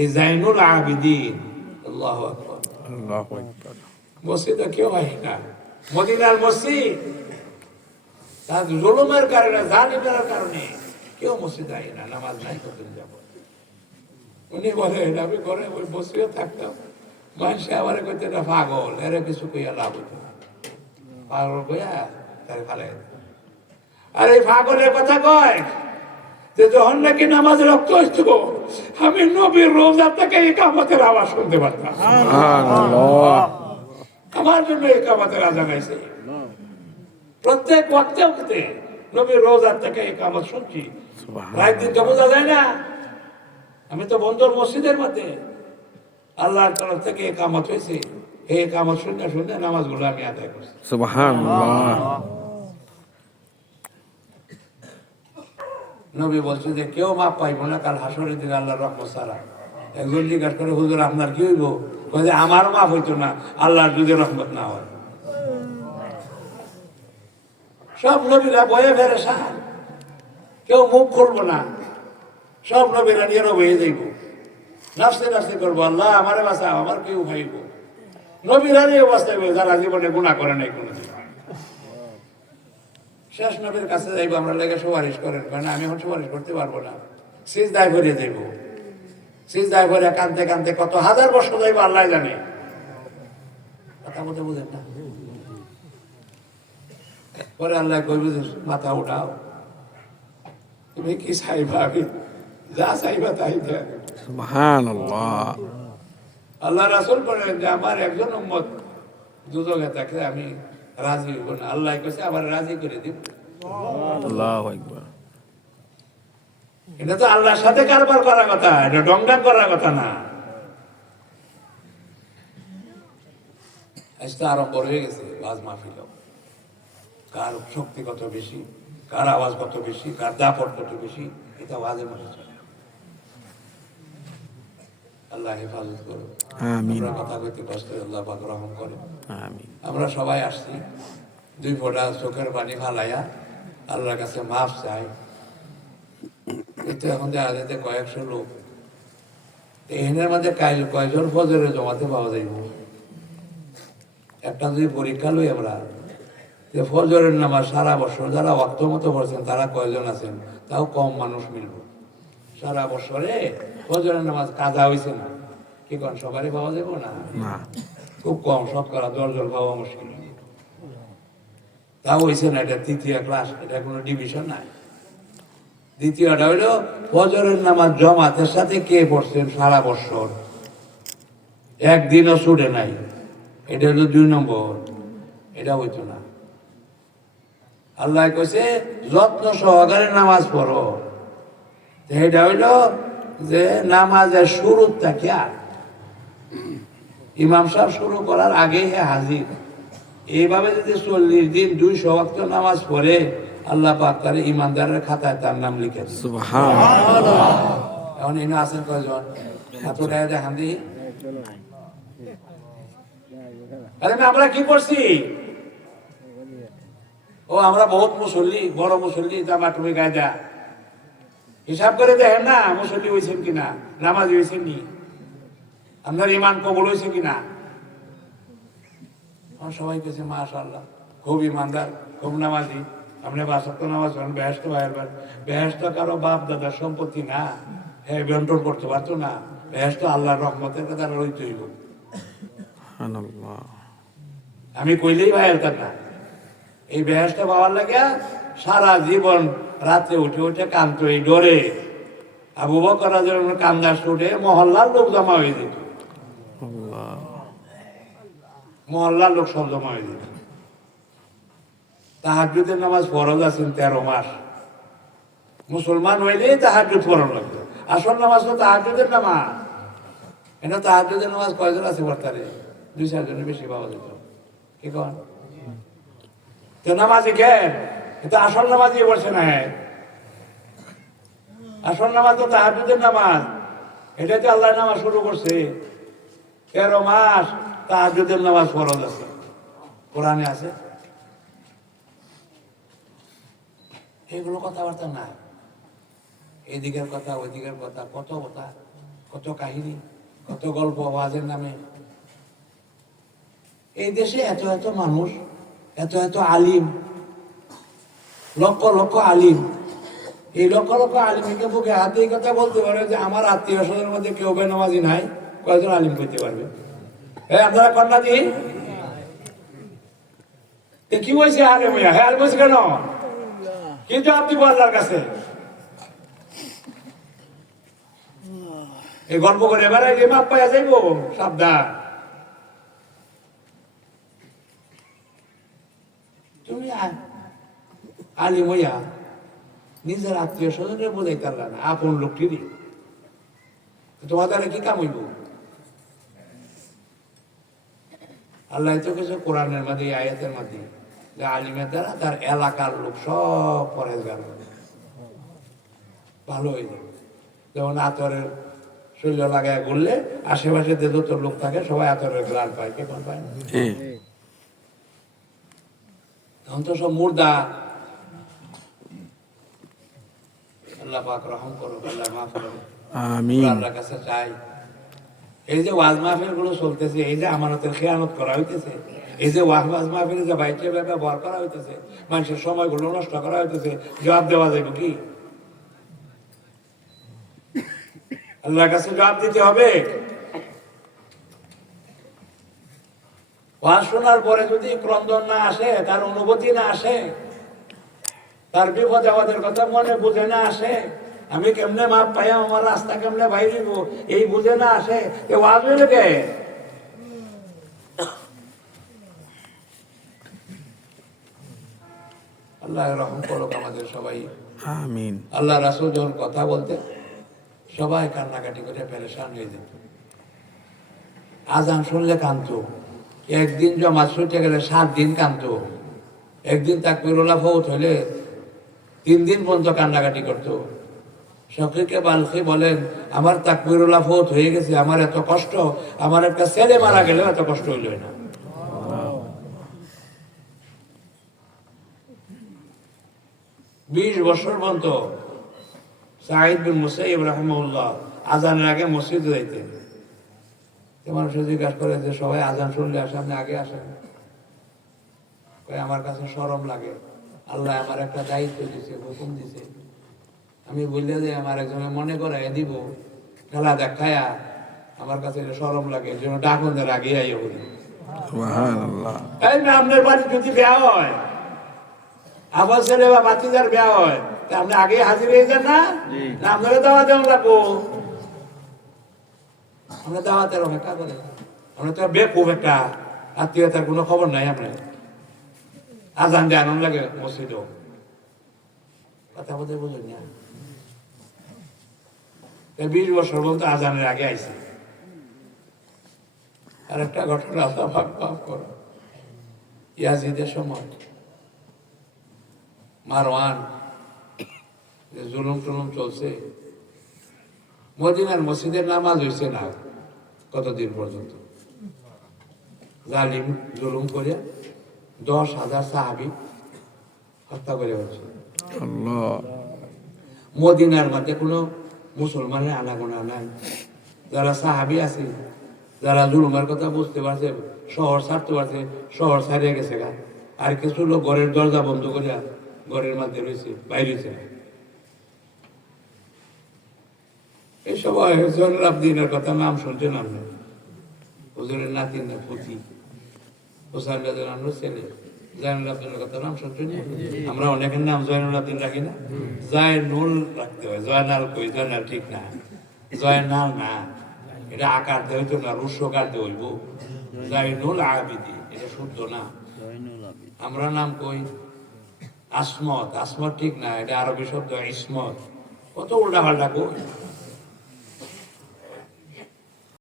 এই জাইনুল আবিদিন আল্লাহ মসজিদে কেউ হয় না। মদিনার মসজিদ। তার জুলুমের কারণে জালিমের কারণে কেউ মসজিদ আয় না নামাজ নাই কতদিন যাব উনি বলে আমি করে ওই মসজিদে থাকতাম। মানুষে আবার কইতে এটা পাগল এর কিছু কইয়া লাভ হইতো না। পাগল কইয়া তার ফালে আর এই পাগলের কথা কয়। যে যখন নাকি নামাজ রক্ত হইত আমি নবীর রোজা থেকে এই কামতের আওয়াজ শুনতে পারতাম। আমার জন্য এই কামাতের আজান আইছে প্রত্যেক ওয়াক্তে ওয়াক্তে নবীর রোজার থেকে এই কামত শুনছি। রাত দিন তো বোঝা যায় না। আমি তো বন্দর মসজিদের মধ্যে আল্লাহর তরফ থেকে এই কামত হয়েছে। এই কামত শুনে শুনে নামাজগুলো আমি আদায় করছি। সুবহানাল্লাহ। নবী বলছে যে, কেউ মাপ পাইব না, কাল হাসরের দিন আল্লাহর রহমত সারা একজন জিজ্ঞাসা করে, হুজুর, আপনার কি হইব? যে, আমারও মাপ হইতো না, আল্লাহর যদি রহমত না হয়। সব নবীরা বয়ে ফেরে কেউ মুখ খুলবো না, সব নবীরা নিয়ে বয়ে যাইব। নাচতে নাচতে করব, আল্লাহ, আমারে বাসা আমার কেউ খাইব নবীরা এই অবস্থায় যারা জীবনে গুণা করে নাই কোনোদিন। শেষ নবীর কাছে যাইবো আমরা লেগে সুপারিশ করেন কারণ আমি এখন সুপারিশ করতে পারব না। সিজ দায় ভরে যাইব। সিজ দায় ভরে কানতে কানতে কত হাজার বছর যাইবো আল্লাহ জানে। কথা বলতে বুঝেন না। পরে আল্লাহ কইবে মাথা উঠাও। তুমি কি চাইবা? আমি যা চাইবা তাই আল্লাহ রাসুল বলেন যে আমার একজন উম্মত দুদকে থাকলে আমি রাজি হইব না। আল্লাহ কইছে আবার রাজি করে দিব এটা তো আল্লাহর সাথে কারবার করার কথা এটা ডংডাং করার কথা না। আজ তো আরম্ভ হয়ে গেছে বাজ মাহফিল। কার শক্তি কত বেশি কার আওয়াজ কত বেশি কার দাপট কত বেশি এটা ওয়াজের মধ্যে চলে। আল্লাহ হেফাজত আমরা কথা কইতে কষ্ট আল্লাহ পাক রহম করে আমরা সবাই আসছি। দুই ফোঁটা চোখের পানি ফালাইয়া আল্লাহর কাছে মাফ চাই। কিন্তু এখন দেখা যাচ্ছে কয়েকশো লোক। এখানের কাই- কয়জন ফজরে জমাতে পাওয়া যাইব? একটা যদি পরীক্ষা লই আমরা যে ফজরের নামাজ সারা বছর যারা অর্থ মতো পড়ছেন তারা কয়জন আছেন? তাও কম মানুষ মিলব। সারা বছরে ফজরের নামাজ কাজা হয়েছে না। কি কোন সবারই পাওয়া যাব না? খুব কম শতকরা দশজন পাওয়া মুশকিল। তাও হয়েছে না এটা তৃতীয় ক্লাস এটা কোনো ডিভিশন নাই। দ্বিতীয়টা হইল ফজরের নামাজ জমাতের সাথে কে পড়ছেন সারা বছর? একদিনও ছুটে নাই। এটা হলো দুই নম্বর। এটা হইতো না। আল্লাহ কইছে যত্ন সহকারে নামাজ পড়ো। তো এটা হইল যে নামাজের শুরুর থাকে আর? ইমাম সাহেব শুরু করার আগে হে হাজির। এইভাবে যদি চল্লিশ দিন দুইশো ওয়াক্ত নামাজ পড়ে আল্লাহ পাক তার ইমানদারের খাতায় তার নাম লিখে এখন ইনো আছেন কয়জন? দেখান দি। আরে আমরা কি করছি ও আমরা বহুত মুসল্লি বড় মুসল্লি জামা টুপি গায়ে দেয়া হিসাব করে দেখেন না মুসল্লি হয়েছেন কিনা নামাজ হয়েছেন নি? আপনার ইমান কবল হয়েছে কিনা? আমার সবাই কেছে মাশাল্লাহ খুব ইমানদার খুব নামাজি। আপনি বাসত্ব নামাজ পড়েন বেহেস্ত ভাইয়ের বার বেহেস্ত কারও বাপ দাদার সম্পত্তি না। হ্যাঁ বন্টন করতে পারতো না। বেহেস্ত আল্লাহর রহমতের কথা হইব। সুবহানাল্লাহ। আমি কইলেই ভাইয়ের কথা। এই বেহেস্ত পাওয়ার লাগে সারা জীবন রাতে উঠে উঠে কান্ত এই ডরে। আবু বকর কান্দাস উঠে মহল্লার লোক জমা হয়ে যেত। মহল্লার লোক সব জমা হয়ে যেত। তাহাজুদের নামাজ ফরজ আছেন তেরো মাস। মুসলমান হইলে তাহাজুদ ফরজ লাগতো। আসল নামাজ তো তাহাজুদের নামাজ। এটা তাহাজুদের নামাজ কয়জন আছে বর্তারে? দুই চারজনের বেশি পাওয়া যেত। কি কন? তো নামাজি কেন? এটা আসল নামাজ নামাজি বলছে না। আসল নামাজ তো তাহাজুদের নামাজ। এটা তো আল্লাহ নামাজ শুরু করছে। তেরো মাস তাহাজুদের নামাজ ফরজ আছে। কোরআনে আছে। এগুলো কথাবার্তা নাই এদিকের কথা, ওইদিকের কথা, কত কথা, কত কাহিনী, কত গল্প ওয়াজের নামে। এই দেশে এত এত মানুষ, এত এত আলিম লক্ষ লক্ষ আলিম। এই লক্ষ লক্ষ আলিমকে বুকে হাতে এই কথা বলতে পারে যে আমার আত্মীয় স্বজনের মধ্যে কেউ বেনামাজি নাই কয়জন আলিম করতে পারবে। হ্যাঁ আপনারা কন্যা দি কি বলছে আরে ভাইয়া হ্যাঁ আর বলছে কেন? কি জবাব দিব কাছে? এই গল্প করে বেড়াই যে মাপ পাইয়া যাইব, সাবধান। তুমি আ- আলিম হইয়া নিজের আত্মীয় স্বজনের বোঝাই পারলা না আপন লোকটি তোমার দ্বারা কি কাম হইব? আল্লাহ তো কিছু কোরআনের এই আয়াতের মধ্যে যে আলিমের দ্বারা তার এলাকার লোক সব পরেজগার হবে। ভালো হয়ে যাবে যেমন আতরের শৈল লাগায় ঘুরলে আশেপাশে যে যত লোক থাকে সবাই আতরের গ্রান পায় কে পায় না? তখন তো সব মুর্দা আল্লাহ পাক রহম আল্লাহ মাফ আমিন। আল্লাহর কাছে চাই এই যে ওয়াজ মাহফিলগুলো চলতেছে এই যে আমানতের খেয়ানত করা হইতেছে এই যে ওয়াজ ওয়াজ মাহফিল যে বাইকে ব্যবহার করা হইতেছে মানুষের সময়গুলো নষ্ট করা হইতেছে জবাব দেওয়া যাইব কি? আল্লাহর কাছে জবাব দিতে হবে। ওয়াজ শোনার পরে যদি ক্রন্দন না আসে তার অনুভূতি না আসে তার বিপদ আমাদের কথা মনে বুঝে না আসে। আমি কেমনে মাপ পাইয়া আমার রাস্তা কেমনে বাইরিব এই বুঝে না আসে। এ ওয়াজ কে আল্লাহ রহম করুক আমাদের সবাই। আমিন। আল্লাহ রাসুল যখন কথা বলতে সবাই কান্নাকাটি করে পেরেশান হয়ে যেত। আজান শুনলে কান্ত একদিন জমা ছুটে গেলে সাত দিন কান্ত একদিন তাকবিরুল্লাহ ফৌত হইলে তিন দিন পর্যন্ত কান্নাকাটি করতো। শকিকে বালখি বলেন, আমার তাকবিরুল্লাহ ফৌত হয়ে গেছে, আমার এত কষ্ট, আমার একটা ছেলে মারা গেলেও এত কষ্ট হইল না। বিশ বছর পর্যন্ত সাহিদ বিন মুসাইব রহমউল্লাহ আজানের আগে মসজিদে যাইতেন। মানুষে জিজ্ঞাসা করে যে, সবাই আজান শুনলে আসে আপনি আগে আসেন? আমার কাছে সরম লাগে। আল্লাহ আমার একটা দায়িত্ব দিছে হুকুম দিছে। আমি বললে যে আমার একজনে মনে করাই দিব খেলা দেখায়া আমার কাছে সরম লাগে এই জন্য ডাকুনদের আগে আইয়া বলি। সুবহানাল্লাহ। এই না আপনার বাড়ি যদি বিয়া হয় আবার ছেলে বা বাতিদার বিয়া হয় তা আপনি আগে হাজির হয়ে যান না? না দাওয়া দেওয়া লাগবো। আমরা দাওয়াতের অপেক্ষা করে। আমরা তো বেকুব একটা আত্মীয়তার কোনো খবর নাই আপনার। আজান দিয়ে, আনন্দ লাগে মসজিদও। কথা বলতে বুঝুন না। বিশ বছর বলতে আজানের আগে আইছে। আর একটা ঘটনা আল্লাহ ভাগ ভাগ করো। ইয়াজিদের সময়। মারওয়ান জুলুম টুলুম চলছে। মদিনার মসজিদের নামাজ হয়েছে না কতদিন পর্যন্ত? জালিম জুলুম করে দশ হাজার সাহাবি হত্যা করে হচ্ছে মদিনার মধ্যে কোনো মুসলমানের আনাগোনা নাই। যারা সাহাবি আছে যারা জুলুমের কথা বুঝতে পারছে শহর ছাড়তে পারছে শহর ছাড়িয়ে গেছে গা। আর কিছু লোক ঘরের দরজা বন্ধ করিয়া ঘরের মধ্যে রয়েছে বাইরে রয়েছে এই সময় জয়নুল কথা নাম শুনছেন আপনি? হুজুরের নাতি না পুঁথি। হোসাইন রাজার আমরা ছেলে। জয়নুল আবদিনের কথা নাম শুনছেন? আমরা অনেকের নাম জয়নুল আবদিন রাখি না। জয়নুল রাখতে হয়। জয়নাল কই? জয়নাল ঠিক না। জয়নাল না। এটা আকার দিয়ে হইতো না রুস্যকার হইব। জয়নুল আবিদি এটা শুদ্ধ না। আমরা নাম কই? আসমত। আসমত ঠিক না এটা আরবি শব্দ ইসমত। কত উল্টা পাল্টা কই?